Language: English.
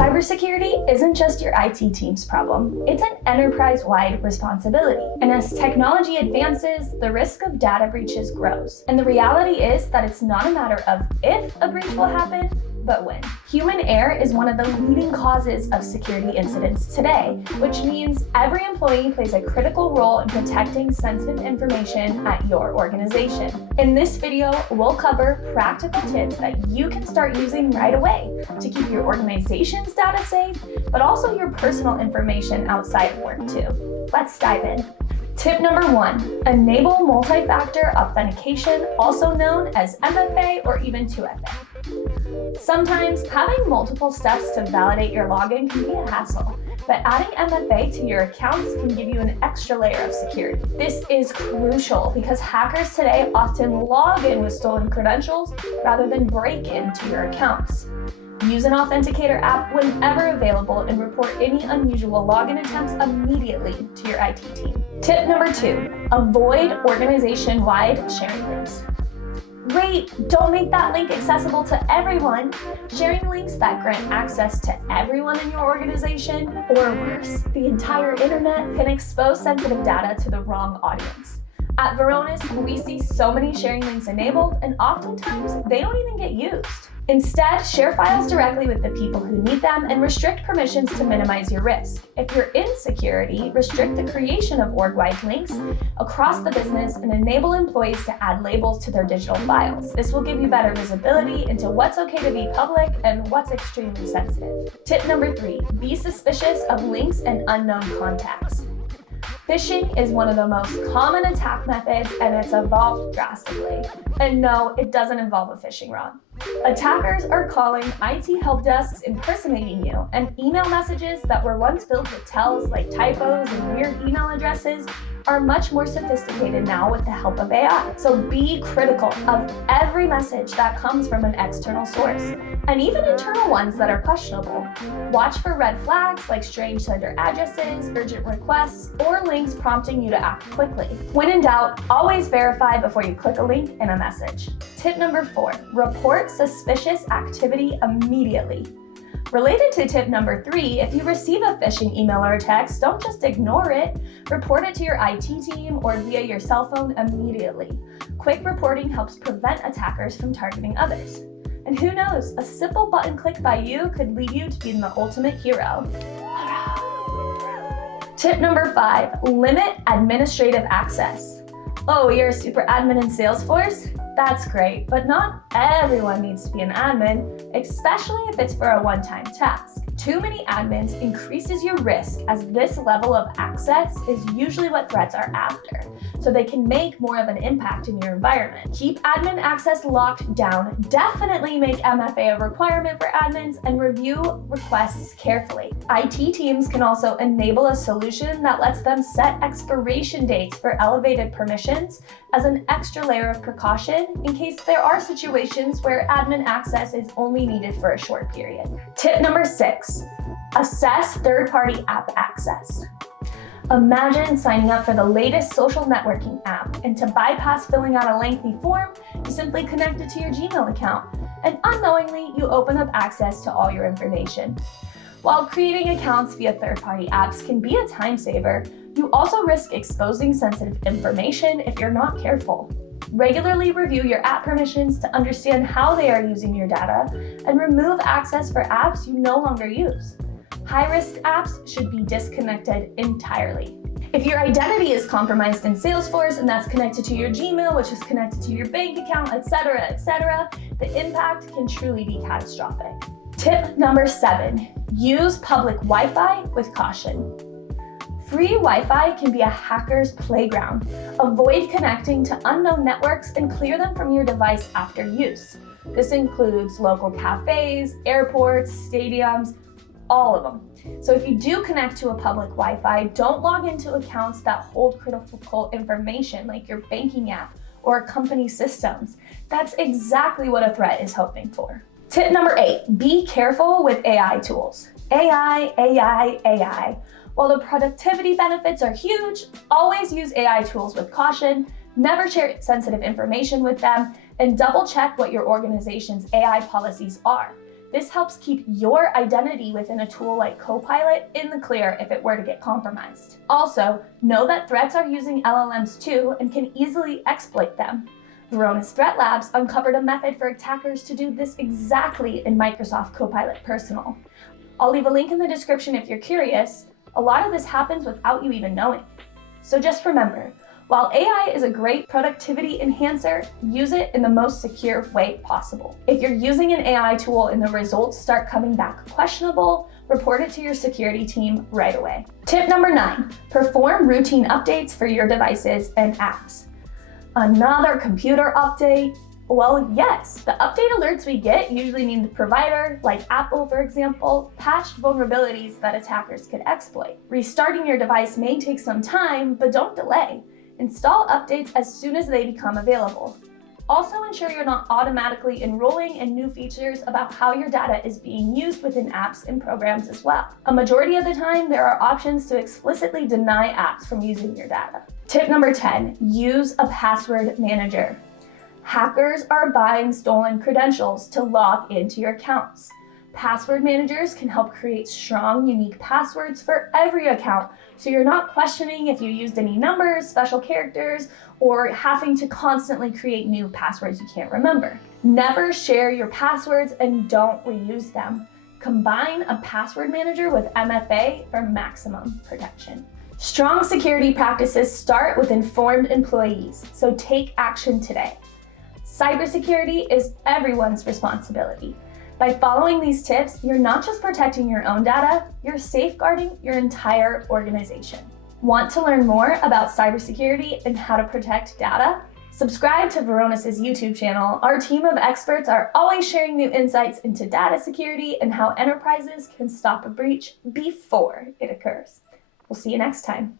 Cybersecurity isn't just your IT team's problem, it's an enterprise-wide responsibility. And as technology advances, the risk of data breaches grows. And the reality is that it's not a matter of if a breach will happen, but when. Human error is one of the leading causes of security incidents today, which means every employee plays a critical role in protecting sensitive information at your organization. In this video, we'll cover practical tips that you can start using right away to keep your organization's data safe, but also your personal information outside of work too. Let's dive in. Tip number 1, enable multi-factor authentication, also known as MFA or even 2FA. Sometimes having multiple steps to validate your login can be a hassle, but adding MFA to your accounts can give you an extra layer of security. This is crucial because hackers today often log in with stolen credentials rather than break into your accounts. Use an authenticator app whenever available and report any unusual login attempts immediately to your IT team. Tip number 2, avoid organization-wide sharing links. Wait, don't make that link accessible to everyone. Sharing links that grant access to everyone in your organization, or worse, the entire internet, can expose sensitive data to the wrong audience. At Varonis, we see so many sharing links enabled, and oftentimes they don't even get used. Instead, share files directly with the people who need them and restrict permissions to minimize your risk. If you're in security, restrict the creation of org-wide links across the business and enable employees to add labels to their digital files. This will give you better visibility into what's okay to be public and what's extremely sensitive. Tip number 3, be suspicious of links and unknown contacts. Phishing is one of the most common attack methods, and it's evolved drastically. And no, it doesn't involve a phishing rod. Attackers are calling IT help desks impersonating you, and email messages that were once filled with tells like typos and weird email addresses are much more sophisticated now with the help of AI. So be critical of every message that comes from an external source, and even internal ones that are questionable. Watch for red flags like strange sender addresses, urgent requests, or links prompting you to act quickly. When in doubt, always verify before you click a link in a message. Tip number 4, report suspicious activity immediately. Related to tip number 3, if you receive a phishing email or text, don't just ignore it. Report it to your IT team or via your cell phone immediately. Quick reporting helps prevent attackers from targeting others. And who knows, a simple button click by you could lead you to being the ultimate hero. Tip number 5, limit administrative access. Oh, you're a super admin in Salesforce? That's great, but not everyone needs to be an admin, especially if it's for a one-time task. Too many admins increases your risk, as this level of access is usually what threats are after, so they can make more of an impact in your environment. Keep admin access locked down, definitely make MFA a requirement for admins, and review requests carefully. IT teams can also enable a solution that lets them set expiration dates for elevated permissions as an extra layer of precaution in case there are situations where admin access is only needed for a short period. Tip number 6, assess third-party app access. Imagine signing up for the latest social networking app, and to bypass filling out a lengthy form, you simply connect it to your Gmail account, and unknowingly, you open up access to all your information. While creating accounts via third-party apps can be a time saver, you also risk exposing sensitive information if you're not careful. Regularly review your app permissions to understand how they are using your data, and remove access for apps you no longer use. High-risk apps should be disconnected entirely. If your identity is compromised in Salesforce and that's connected to your Gmail, which is connected to your bank account, etc., the impact can truly be catastrophic. Tip number 7, use public Wi-Fi with caution. Free Wi-Fi can be a hacker's playground. Avoid connecting to unknown networks and clear them from your device after use. This includes local cafes, airports, stadiums, all of them. So if you do connect to a public Wi-Fi, don't log into accounts that hold critical information like your banking app or company systems. That's exactly what a threat is hoping for. Tip number 8, be careful with AI tools. AI. While the productivity benefits are huge, always use AI tools with caution, never share sensitive information with them, and double check what your organization's AI policies are. This helps keep your identity within a tool like Copilot in the clear if it were to get compromised. Also, know that threats are using LLMs too and can easily exploit them. Varonis Threat Labs uncovered a method for attackers to do this exactly in Microsoft Copilot Personal. I'll leave a link in the description if you're curious. A lot of this happens without you even knowing. So just remember, while AI is a great productivity enhancer, use it in the most secure way possible. If you're using an AI tool and the results start coming back questionable, report it to your security team right away. Tip number 9, perform routine updates for your devices and apps. Another computer update? Well, yes, the update alerts we get usually mean the provider, like Apple for example, patched vulnerabilities that attackers could exploit. Restarting your device may take some time, but don't delay. Install updates as soon as they become available. Also ensure you're not automatically enrolling in new features about how your data is being used within apps and programs as well. A majority of the time, there are options to explicitly deny apps from using your data. Tip number 10, use a password manager. Hackers are buying stolen credentials to log into your accounts. Password managers can help create strong, unique passwords for every account, so you're not questioning if you used any numbers, special characters, or having to constantly create new passwords you can't remember. Never share your passwords and don't reuse them. Combine a password manager with MFA for maximum protection. Strong security practices start with informed employees, so take action today. Cybersecurity is everyone's responsibility. By following these tips, you're not just protecting your own data, you're safeguarding your entire organization. Want to learn more about cybersecurity and how to protect data? Subscribe to Varonis' YouTube channel. Our team of experts are always sharing new insights into data security and how enterprises can stop a breach before it occurs. We'll see you next time.